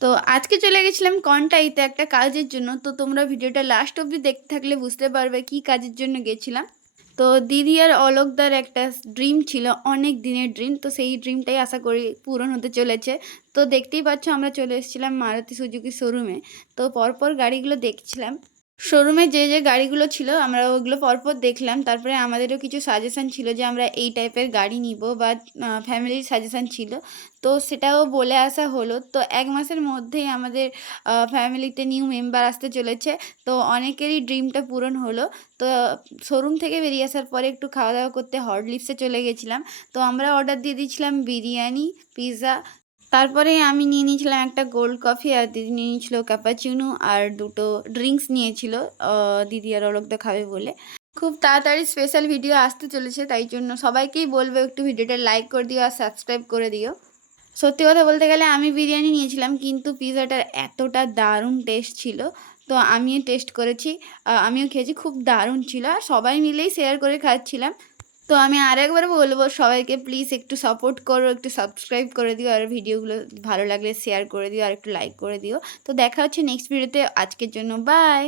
তো আজকে চলে গেছিলাম কনটাইতে একটা কাজের জন্য। তো তোমরা ভিডিওটা লাস্ট অবধি দেখতে থাকলে বুঝতে পারবে কি কাজের জন্য গেছিলাম। তো দিদি আর অলোকদার একটা ড্রিম ছিল, অনেক দিনের ড্রিম। তো সেই ড্রিমটাই আশা করি পূরণ হতে চলেছে। তো দেখতেই পাচ্ছ আমরা চলে এসেছিলাম মারুতি সুজুকি শোরুমে। তো পরপর গাড়িগুলো দেখছিলাম। শোরুমে যে গাড়িগুলো ছিল আমরা ওগুলো পরপর দেখলাম। তারপরে আমাদেরও কিছু সাজেশান ছিল যে আমরা এই টাইপের গাড়ি নিব বা ফ্যামিলির সাজেশান ছিল। তো সেটাও বলে আসা হলো। তো ১ মাসের মধ্যেই আমাদের ফ্যামিলিতে নিউ মেম্বার আসতে চলেছে। তো অনেকেরই ড্রিমটা পূরণ হলো। তো শোরুম থেকে বেরিয়ে আসার পরে একটু খাওয়া-দাওয়া করতে হটলিক্সে চলে গেছিলাম। তো আমরা অর্ডার দিয়ে দিয়েছিলাম বিরিয়ানি, পিৎজা। তারপরে আমি নিয়ে নিয়েছিলাম একটা গোল্ড কফি, আর দিদি নিয়ে নিয়েছিল ক্যাপাচিনো, আর ২ টো ড্রিংকস নিয়েছিল দিদি আর অলোকদা খাবে বলে। খুব তাড়াতাড়ি স্পেশাল ভিডিও আসতে চলেছে, তাই জন্য সবাইকেই বলবো একটু ভিডিওটা লাইক করে দিও আর সাবস্ক্রাইব করে দিও। সত্যি কথা বলতে গেলে আমি বিরিয়ানি নিয়েছিলাম, কিন্তু পিৎজাটার এতটা দারুণ টেস্ট ছিল। তো আমিও টেস্ট করেছি, আমিও খেয়েছি, খুব দারুণ ছিল আর সবাই মিলেই শেয়ার করে খাচ্ছিলাম। তো আমি আরেকবার বলবো সবাইকে প্লিজ একটু সাপোর্ট করো, একটু সাবস্ক্রাইব করে দিও, আর ভিডিওগুলো ভালো লাগলে শেয়ার করে দিও আর একটু লাইক করে দিও। তো দেখা হচ্ছে নেক্সট ভিডিওতে। আজকের জন্য বাই।